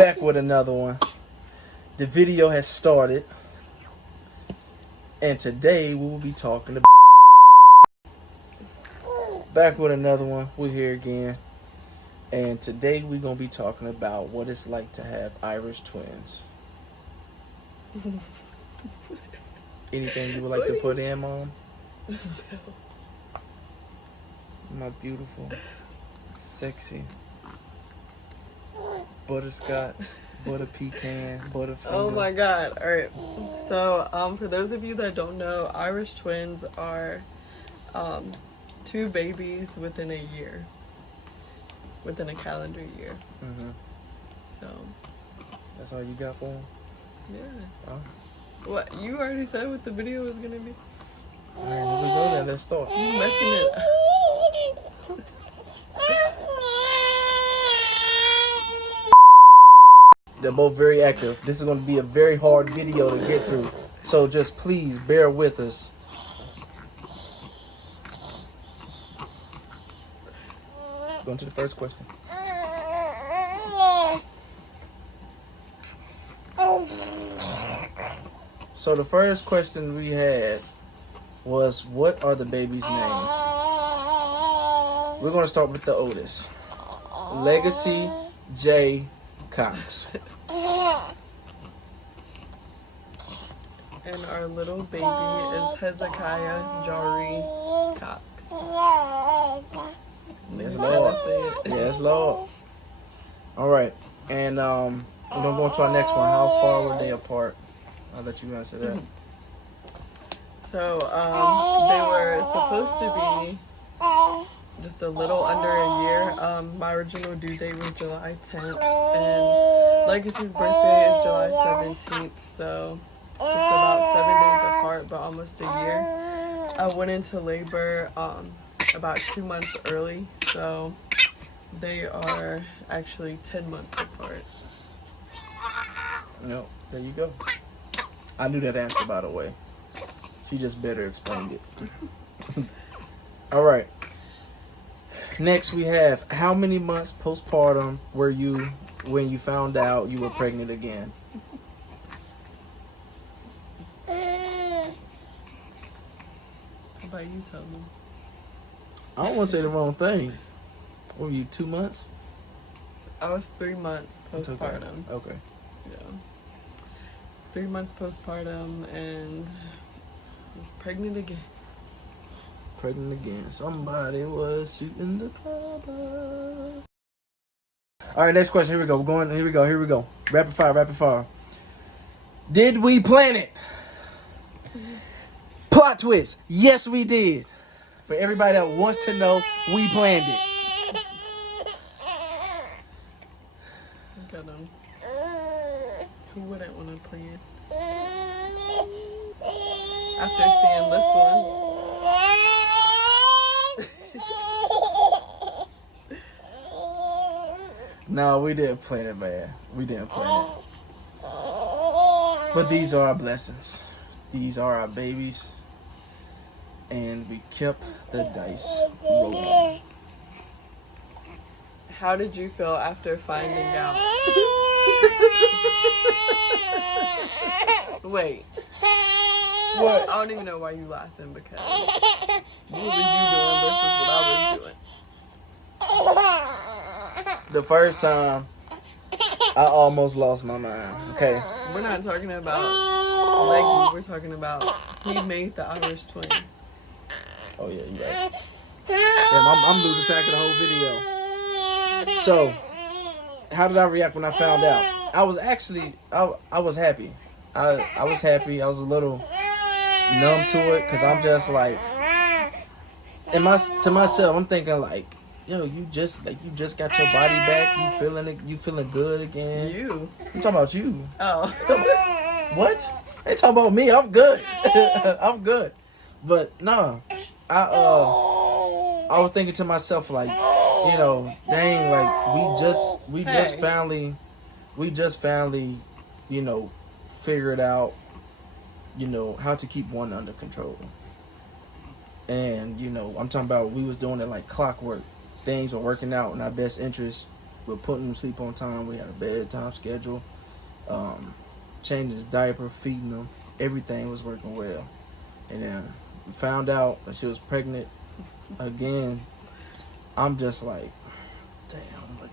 back with another one. The video has started, and today we will be talking about. Back with another one. We're here again, and today we're gonna be talking about what it's like to have Irish twins. Anything you would like to put in, Mom? No. My beautiful, sexy, butterscotch, butter pecan, butterfinger. Oh my god. Alright. So, for those of you that don't know, Irish twins are two babies within a year. Within a calendar year. Mm-hmm. So. That's all you got for them? Yeah. Oh. What? You already said what the video was gonna be? Alright, here we go then. Let's start. You messing it up. They're both very active. This is going to be a very hard video to get through. So just please bear with us. Going to the first question. So the first question we had was, what are the babies' names? We're going to start with the oldest. Legacy J. Cox. And our little baby is Hezekiah Jari Cox. Yes, Lord. Yes, Lord. All right. And we're going to go into our next one. How far were they apart? I'll let you answer that. So, they were supposed to be just a little under a year. My original due date was July 10th, and Legacy's birthday is July 17th, so just about 7 days apart, but almost a year. I went into labor about 2 months early, so they are actually 10 months apart. No, there you go. I knew that answer, by the way. She just better explained it. All right. Next, we have, how many months postpartum were you when you found out you were pregnant again? How about you tell them? I don't want to say the wrong thing. What were you, 2 months? I was 3 months postpartum. Okay. Yeah. 3 months postpartum and was pregnant again. Pregnant again. Somebody was shooting the club up. All right, next question. Here we go. Here we go. Rapid fire. Did we plan it? Plot twist. Yes, we did. For everybody that wants to know, we planned it. Got them. Who wouldn't want to play it? After seeing this one. No, we didn't plan it, man. We didn't plan it. But these are our blessings. These are our babies. And we kept the dice rolling. How did you feel after finding out? Wait. What? I don't even know why you laughing, because what was you doing versus what I was doing? The first time, I almost lost my mind. Okay. We're not talking about Leggy. We're talking about he made the Irish twin. Oh yeah, you're right. Damn, I'm losing track of the whole video. So, how did I react when I found out? I was actually, I was happy. I was happy. I was a little numb to it, because I'm just like, to myself, I'm thinking like, yo, you just got your body back. You feeling good again. You? I'm talking about you. Oh. What? They talking about me. I'm good. I'm good. But no, I was thinking to myself like, you know, dang, like we just finally, you know, figured out, you know, how to keep one under control. And, you know, I'm talking about, we was doing it like clockwork. Things were working out in our best interest. We're putting him to sleep on time. We had a bedtime schedule. Changing his diaper, feeding him. Everything was working well. And then we found out that she was pregnant again. I'm just like, damn, like,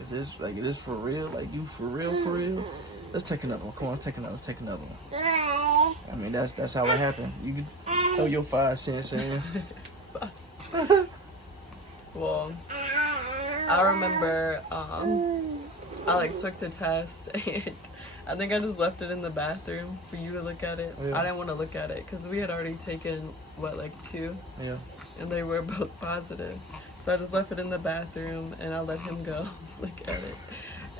is this for real? Like, you for real? Let's take another one. Come on, let's take another one. I mean, that's how it happened. You can throw your 5 cents in. Well, I remember I like took the test and I think I just left it in the bathroom for you to look at it. Yeah. I didn't want to look at it because we had already taken, like 2? Yeah. And they were both positive. So I just left it in the bathroom and I let him go look at it.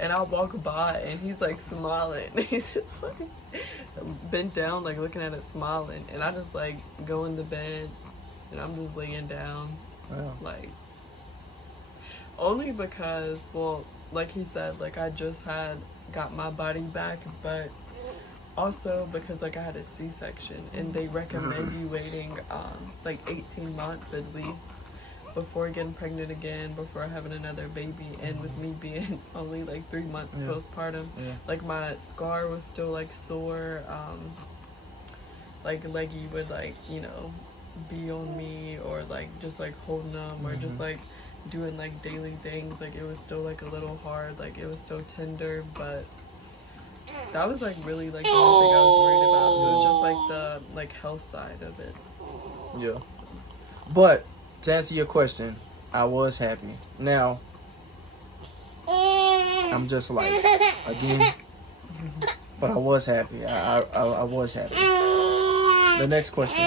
And I walk by and he's like smiling. He's just like bent down, like looking at it, smiling. And I just like go in the bed and I'm just laying down. Wow. Like, only because, well, like he said, like I just got my body back, but also because like I had a C-section and they recommend you waiting like 18 months at least before getting pregnant again, before having another baby. And with me being only like 3 months postpartum, like my scar was still like sore. Like Leggy would like, you know, be on me or like just like holding them or just like doing like daily things. Like it was still like a little hard, like it was still tender, but that was like really like the only thing I was worried about. It was just like the like health side of it. Yeah. But to answer your question, I was happy. Now, I'm just like, again, but I was happy. I was happy. The next question.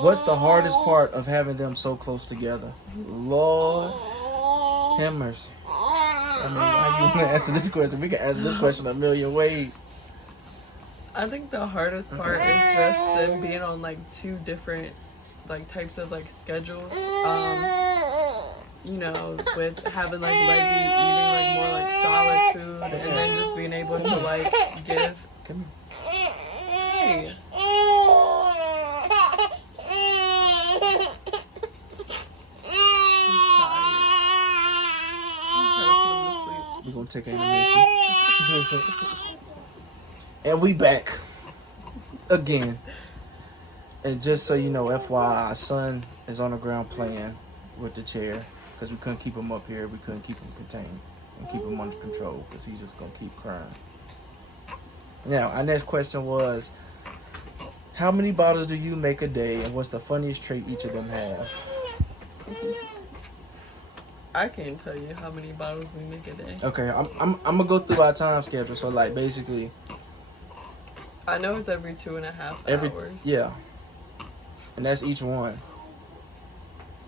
What's the hardest part of having them so close together? Lord have mercy. I mean, how you want to answer this question? We can answer this question a million ways. I think the hardest part is just them being on like 2 different like types of like schedules. You know, with having like Leggy eating like more like solid food and then just being able to like give. Come here. Hey. We're gonna take an intermission. And we back again. And just so you know, FYI, our son is on the ground playing with the chair because we couldn't keep him up here. We couldn't keep him contained and keep him under control because he's just gonna keep crying. Now, our next question was, how many bottles do you make a day, and what's the funniest trait each of them have? I can't tell you how many bottles we make a day. Okay, I'm gonna go through our time schedule. So like basically, I know it's every 2.5 hours. Yeah, and that's each one.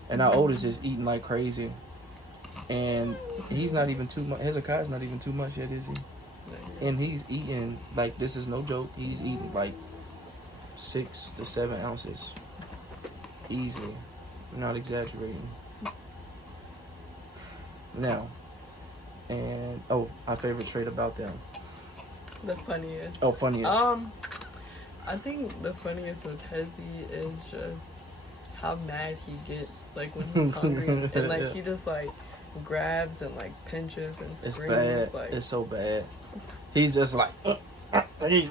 And our oldest is eating like crazy, and he's not even too much. Hezekiah's not even too much yet, is he? And he's eating like, this is no joke. He's eating like 6 to 7 ounces easily. I'm not exaggerating. Now, and our favorite trait about them. The funniest. Oh, funniest. I think the funniest with Hezzy is just how mad he gets, like when he's hungry, and like he just like grabs and like pinches and screams. It's bad. Like, it's so bad. He's just like he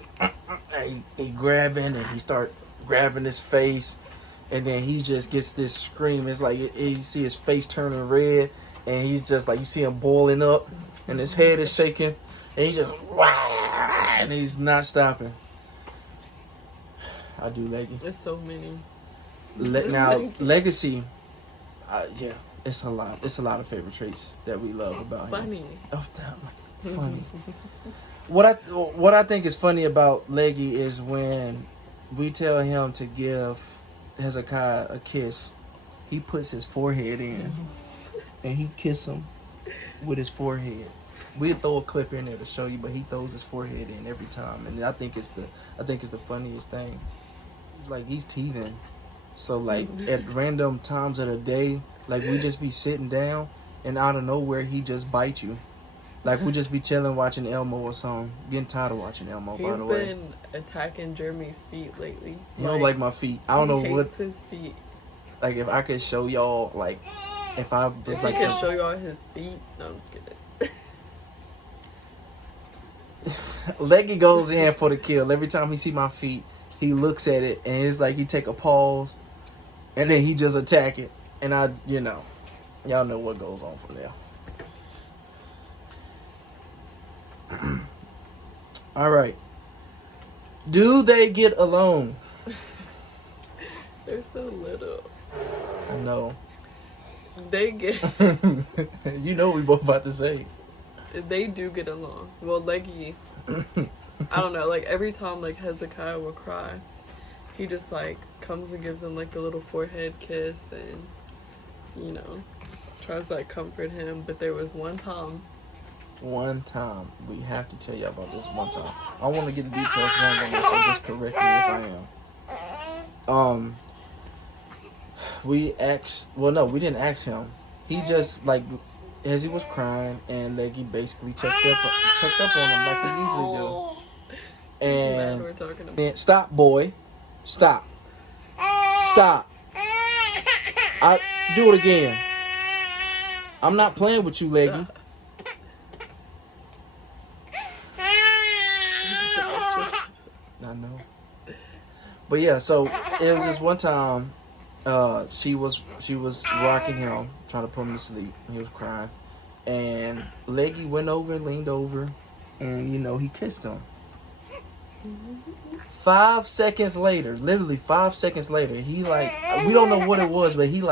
grabbing and he start grabbing his face, and then he just gets this scream. It's like you see his face turning red. And he's just like, you see him boiling up, and his head is shaking, and he's just, and he's not stopping. I do Leggy. There's so many. Now, Legacy, yeah, it's a lot. It's a lot of favorite traits that we love about him. Funny. Oh, damn, funny. What I think is funny about Leggy is when we tell him to give Hezekiah a kiss, he puts his forehead in. And he kiss him with his forehead. We'll throw a clip in there to show you, but he throws his forehead in every time, and I think it's the funniest thing. It's like he's teething, so like at random times of the day, like we just be sitting down, and out of nowhere he just bites you. Like we just be chilling watching Elmo or something. Getting tired of watching Elmo. By the way, he's been attacking Jeremy's feet lately. He don't like my feet. I don't know what. His feet. like if I could show y'all, like if I was If like, he can show y'all his feet. No, I'm just kidding. Leggy goes in for the kill. Every time he see my feet, he looks at it and it's like he take a pause, and then he just attack it. And I, y'all know what goes on from there. All right. Do they get along? They're so little. I know. They get. You know we both about to say. They do get along. Well, Leggy, I don't know. Like every time like Hezekiah will cry, he just like comes and gives him like the little forehead kiss and tries to like comfort him. But there was one time. We have to tell you about this one time. I want to get the details wrong on this, so just correct me if I am. We didn't ask him. He just like, as he was crying, and like he basically checked up on him like he usually do. And we're talking about. then, stop, boy, stop. I do it again. I'm not playing with you, Leggy. I know. But yeah, so it was just one time, she was rocking him, trying to put him to sleep, and he was crying. And Leggy went over and leaned over, and he kissed him. 5 seconds later, literally 5 seconds later, he like, we don't know what it was, but he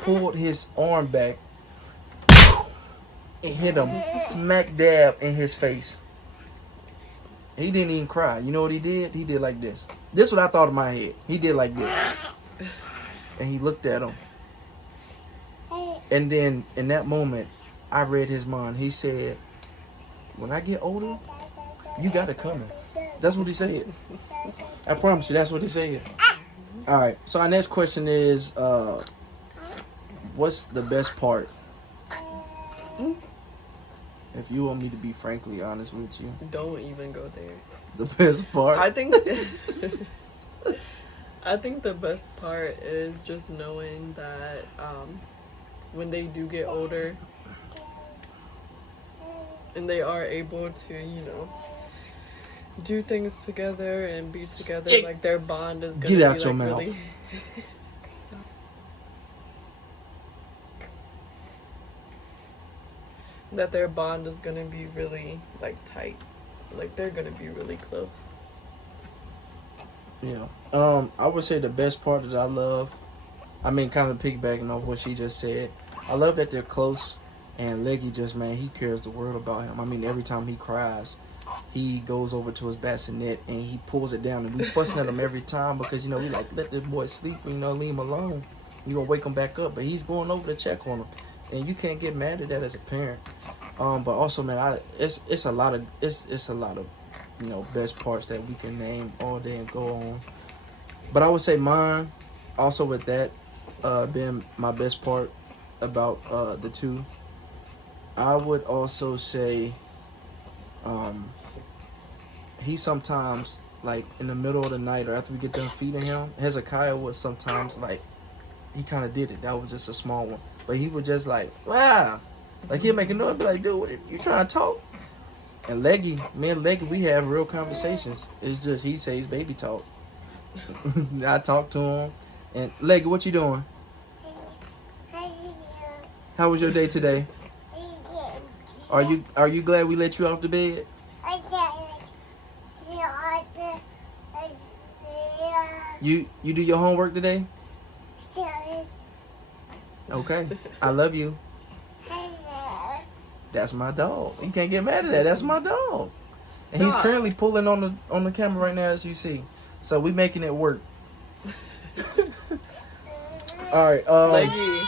pulled his arm back and hit him smack dab in his face. He didn't even cry. You know what he did? He did like this. This is what I thought in my head. He did like this. And he looked at him. And then in that moment, I read his mind. He said, when I get older, you got it coming. That's what he said. I promise you, that's what he said. All right. So our next question is, what's the best part? If you want me to be frankly honest with you. Don't even go there. The best part? I think the best part is just knowing that when they do get older and they are able to, do things together and be together, like their bond is gonna get out be, your like, mouth. Really that their bond is gonna be really like tight, like they're gonna be really close. Yeah. I would say the best part that I love, kind of piggybacking off what she just said, I love that they're close, and Leggy just, man, he cares the world about him. Every time he cries, he goes over to his bassinet and he pulls it down, and we fussing at him every time because, we like, let this boy sleep, leave him alone. You gonna wake him back up, but he's going over to check on him. And you can't get mad at that as a parent. But also, man, it's a lot of best parts that we can name all day and go on. But I would say mine, also with that being my best part about the two, I would also say he sometimes, like in the middle of the night or after we get done feeding him, Hezekiah would sometimes like, he kind of did it. That was just a small one. But he would just like, wow. Like he'd make a noise, be like, dude, what you trying to talk? And Leggy, me and Leggy, we have real conversations. It's just he says baby talk. I talk to him. And Leggy, what you doing? How was your day today? Are you glad we let you off the bed? You do your homework today? Okay. I love you. That's my dog. You can't get mad at that. That's my dog. And he's currently pulling on the camera right now, as you see. So we making it work. All right. Leggy.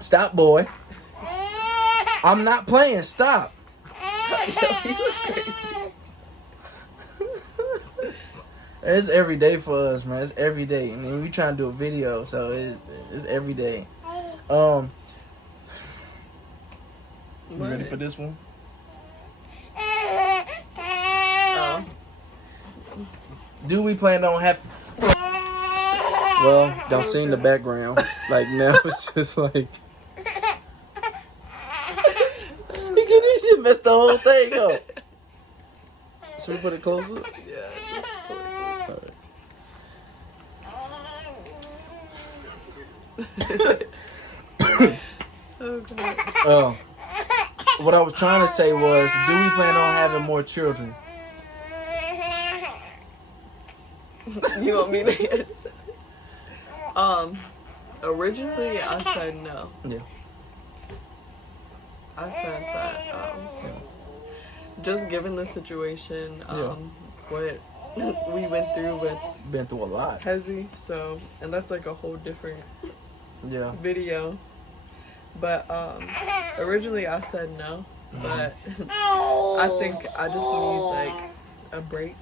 Stop, boy. I'm not playing. Stop. It's every day for us, man. It's every day. We trying to do a video, so it's every day. You ready for this one? Do we plan on Well, y'all seen the background. Like now it's just like you just messed the whole thing up. So we put it closer? Yeah. Oh god. What I was trying to say was, do we plan on having more children? You want me to answer? Originally I said no. Yeah. I said that just given the situation, what we went through with Been through a lot. Hezi, so, and that's like a whole different video. But originally I said no, but I think I just need like a break.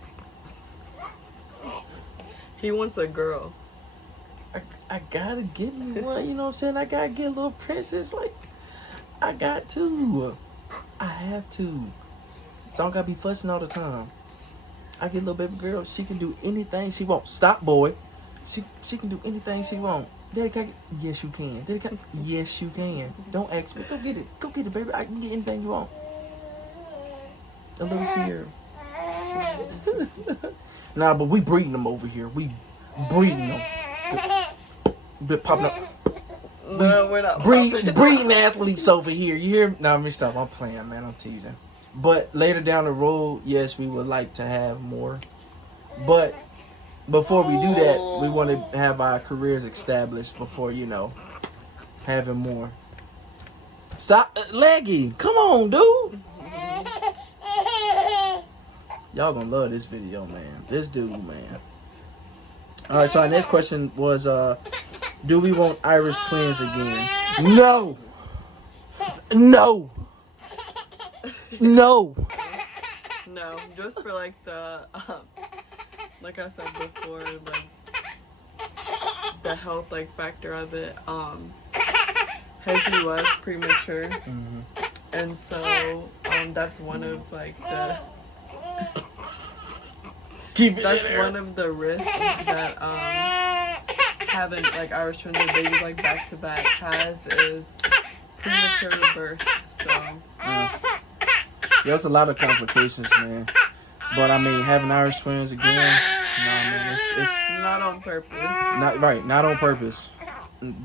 He wants a girl. I gotta give me one, you know what I'm saying? I gotta get a little princess, like, I got to. I have to. So I don't gotta be fussing all the time. I get a little baby girl, she can do anything she wants. Stop, boy. She can do anything she wants. Daddy, can I get... Yes, you can. Daddy, can I... Yes, you can. Don't ask me. Go get it. Go get it, baby. I can get anything you want. A little Sierra. Nah, but we breeding them over here. We breeding them. They're popping up. No, we're not. Breeding athletes over here. You hear? Nah, let me stop. I'm playing, man. I'm teasing. But later down the road, yes, we would like to have more. But before we do that, we want to have our careers established before, you know, having more. Stop, Leggy. Come on, dude. Y'all gonna love this video, man. This dude, man. All right, so our next question was, do we want Irish twins again? No. No. No. No, just for like the, like I said before, like the health like factor of it. Hezi was premature, and so that's one of like the. That's one of the risks that having like Irish twins or babies like back to back has is premature birth. So there's a lot of complications, man. But I mean, having Irish twins again, no, man, it's not on purpose. Not on purpose.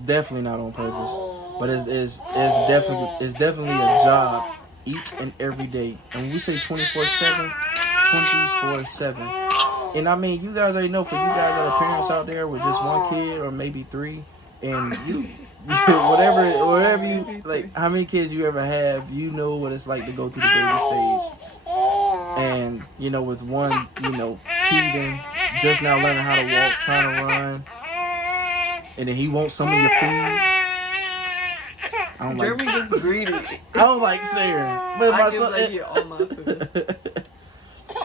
Definitely not on purpose. But it's definitely a job each and every day. And when we say 24/7, 24/7. And I mean, you guys already know, for you guys that are parents out there with just one kid or maybe three, and you, whatever you, like, how many kids you ever have, you know what it's like to go through the baby stage. And, you know, with one, you know, teething, just now learning how to walk, trying to run, and then he wants some of your food. Jeremy just greedy. I don't like Sarah. But my son, all my food.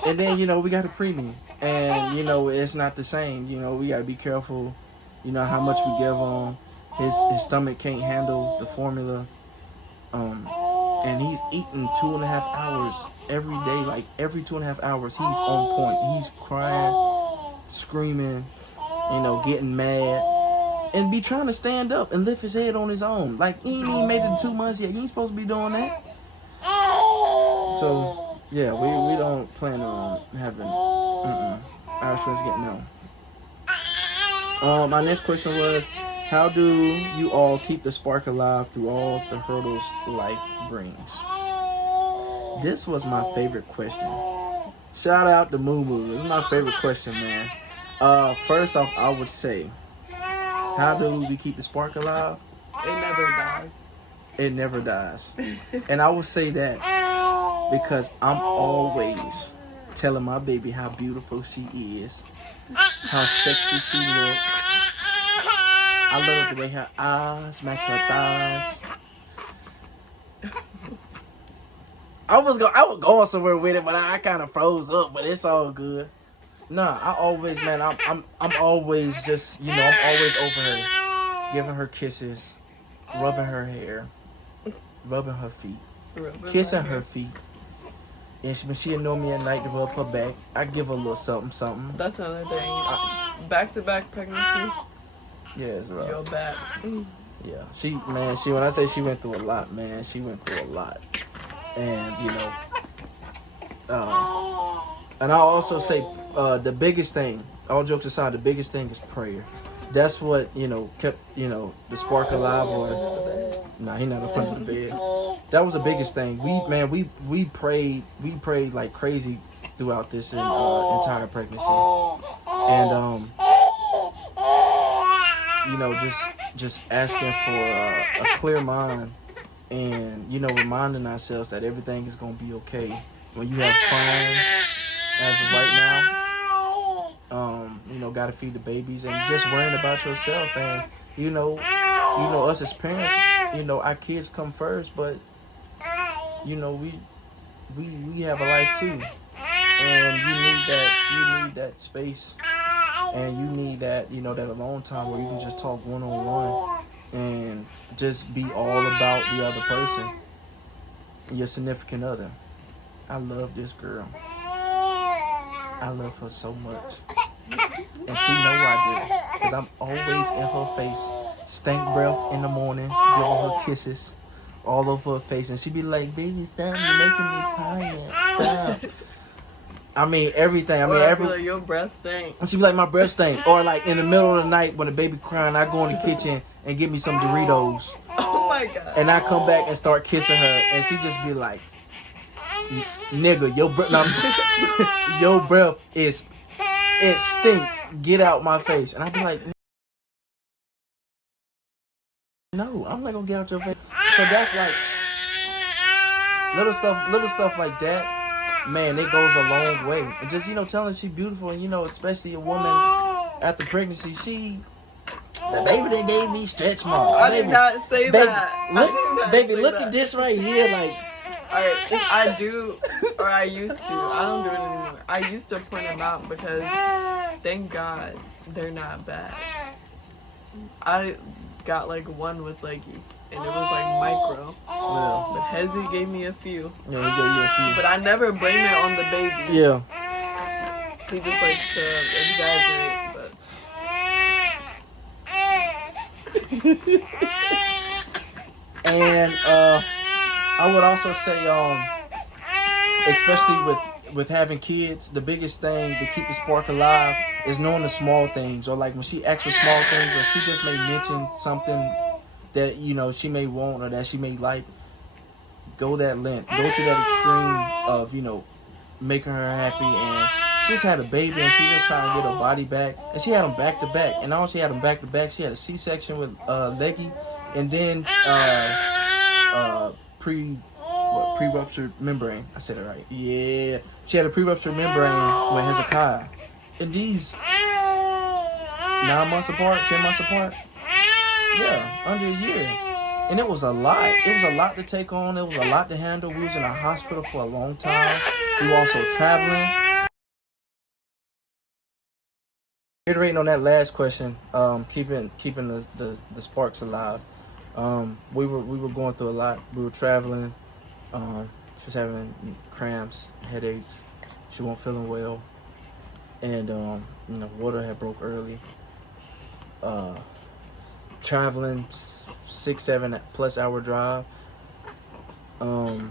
And then, you know, we got a preemie. And, you know, it's not the same. You know, we got to be careful, you know, how much we give him. His stomach can't handle the formula. And he's eating 2.5 hours every day. Like, every 2.5 hours, he's on point. He's crying, screaming, you know, getting mad. And be trying to stand up and lift his head on his own. Like, he ain't even made it 2 months yet. You ain't supposed to be doing that. So... yeah, we don't plan on having Irish twins again. No. My next question was, how do you all keep the spark alive through all the hurdles life brings? This was my favorite question. Shout out to Moo Moo. This is my favorite question, man. First off, I would say, how do we keep the spark alive? It never dies. It never dies. And I would say that because I'm always telling my baby how beautiful she is, how sexy she looks. I love the way her eyes match her thighs. I was going somewhere with it, but I kind of froze up. But it's all good. Nah, I always, man, I'm always just, you know, I'm always over her, giving her kisses, rubbing her hair, rubbing her feet, kissing her feet. And when she annoy me at night to rub her back, I give her a little something. That's another thing. Back-to-back pregnancies, Yes, right. You're back. Yeah, when I say she went through a lot, man, she went through a lot. And, and I'll also say the biggest thing, all jokes aside, the biggest thing is prayer. That's what, kept, the spark alive. Or, nah, he never put in the bed. That was the biggest thing. We prayed like crazy throughout this entire pregnancy. And, just asking for a clear mind, and reminding ourselves that everything is gonna be okay. When you have fun, as of right now, gotta feed the babies and just worrying about yourself. And us as parents, our kids come first, but we have a life too, and you need that space. And you need that, that alone time where you can just talk one-on-one and just be all about the other person, your significant other. I love this girl. I love her so much. And she know I do. Because I'm always in her face. Stank breath in the morning. Giving her kisses all over her face. And she be like, baby, stop. You're making me tired. Stop. I mean, everything. I feel like your breath stink. She be like, my breath stink. Or like in the middle of the night when the baby crying, I go in the kitchen and get me some Doritos. Oh my God. And I come back and start kissing her, and she just be like, nigga, your breath, your breath it stinks. Get out my face. And I be like, no, I'm not gonna get out your face. So that's like little stuff like that. Man, it goes a long way. And just, telling she beautiful, and, especially a woman after pregnancy, the baby that gave me stretch marks. I did not say that. Look at this right here. Like, I do, or I used to. I don't do it anymore. I used to point them out because, thank God, they're not bad. I got like one with leggy, and it was like micro. Yeah. But Hezi gave me a few. Yeah, he gave you a few. But I never blame it on the baby. Yeah. He just likes to exaggerate, but. And I would also say, especially with having kids, the biggest thing to keep the spark alive is knowing the small things. Or like when she asks for small things, or she just may mention something that she may want or that she may like, go that length, go to that extreme of making her happy. And she just had a baby, and she just trying to get her body back, and she had them back to back. And not only she had them back to back, she had a C-section with leggy, and then pre-ruptured membrane. I said it right. Yeah, she had a pre-ruptured membrane with Hezekiah, and these 9 months apart, 10 months apart. Yeah, under a year. And it was a lot. It was a lot to take on. It was a lot to handle. We was in a hospital for a long time. We were also traveling. Reiterating on that last question, keeping the sparks alive. We were going through a lot. We were traveling. She was having cramps, headaches. She wasn't feeling well. And water had broke early. Traveling 6-7 plus hour drive. Man,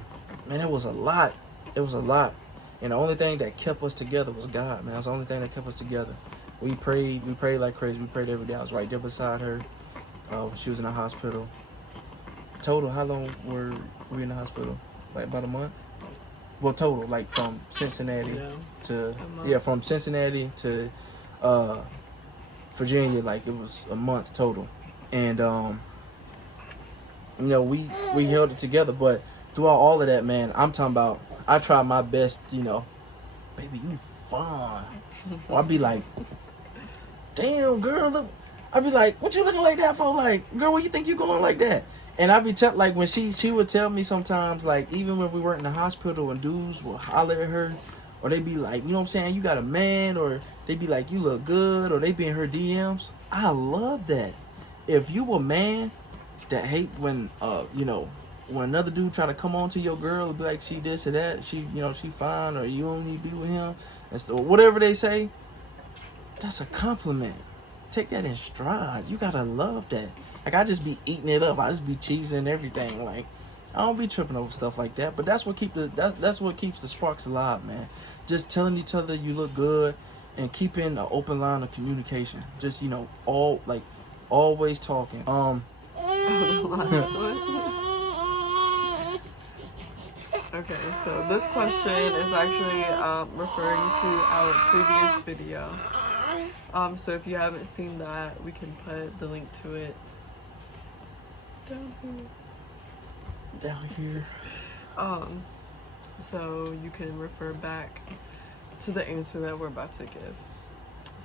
it was a lot. It was a lot. And the only thing that kept us together was God, man. That's the only thing that kept us together. We prayed like crazy. We prayed every day. I was right there beside her. She was in the hospital. Total, how long were we in the hospital? Like about a month? Well, total, like from Cincinnati from Cincinnati to Virginia, like it was a month total. And we held it together. But throughout all of that, man, I'm talking about, I tried my best, baby, you fine. Or I'd be like, damn, girl, look. I'd be like, what you looking like that for? Like, girl, where you think you going like that? And I'd be like, when she would tell me sometimes, like, even when we weren't in the hospital and dudes would holler at her, or they'd be like, you know what I'm saying, you got a man, or they'd be like, you look good, or they be in her DMs. I love that. If you a man that hate when, when another dude try to come on to your girl and be like, she this or that, she fine, or you don't need to be with him, and so whatever they say, that's a compliment. take that in stride. You gotta love that. Like, I just be eating it up. I just be cheesing everything. Like, I don't be tripping over stuff like that. But that's what that's what keeps the sparks alive, man. Just telling each other you look good and keeping an open line of communication. Just, you know, always talking. Okay, so this question is actually referring to our previous video. So if you haven't seen that, we can put the link to it Down here. So you can refer back to the answer that we're about to give.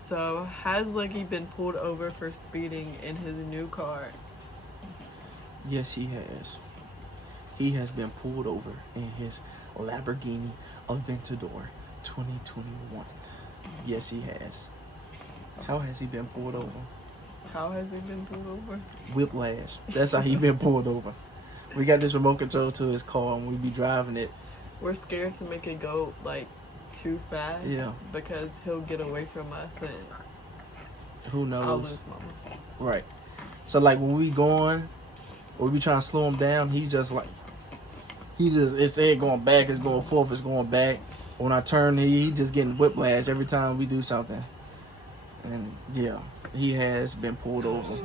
So, has Leggy been pulled over for speeding in his new car? Yes, he has. He has been pulled over in his Lamborghini Aventador 2021. Yes, he has. How has he been pulled over? How has he been pulled over? Whiplash. That's how he been pulled over. We got this remote control to his car and we be driving it. We're scared to make it go, like, too fast. Yeah. Because he'll get away from us and who knows? I'll lose Mama. Right. So, like, when we going, or we be trying to slow him down, he's just like, it's head going back, it's going forth, it's going back. When I turn, he just getting whiplash every time we do something. And, yeah, he has been pulled over.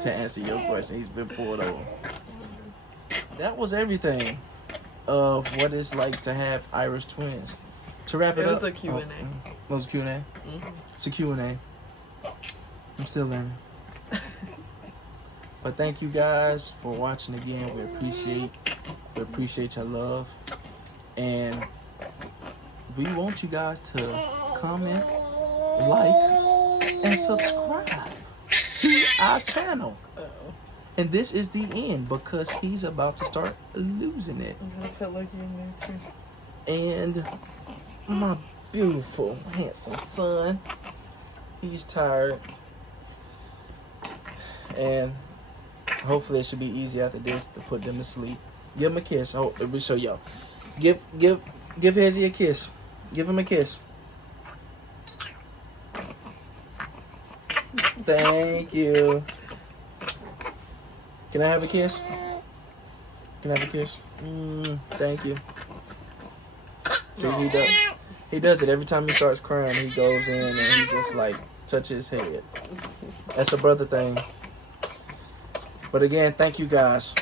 To answer your question, he's been pulled over. That was everything of what it's like to have Irish twins. To wrap it up. It was a Q&A. It was a Q&A? Mm-hmm. It's a Q&A. I'm still learning. But thank you guys for watching again. We appreciate your love. And we want you guys to comment, like, and subscribe to our channel. And this is the end because he's about to start losing it. I felt like you knew too. And my beautiful, handsome son, he's tired. And hopefully it should be easy after this to put them to sleep. Give him a kiss. Oh, let me show y'all. Give Hezzy a kiss. Give him a kiss. Thank you. Can I have a kiss? Can I have a kiss? Thank you. See, he does it every time he starts crying. He goes in and he just like touches his head. That's a brother thing. But again, thank you guys.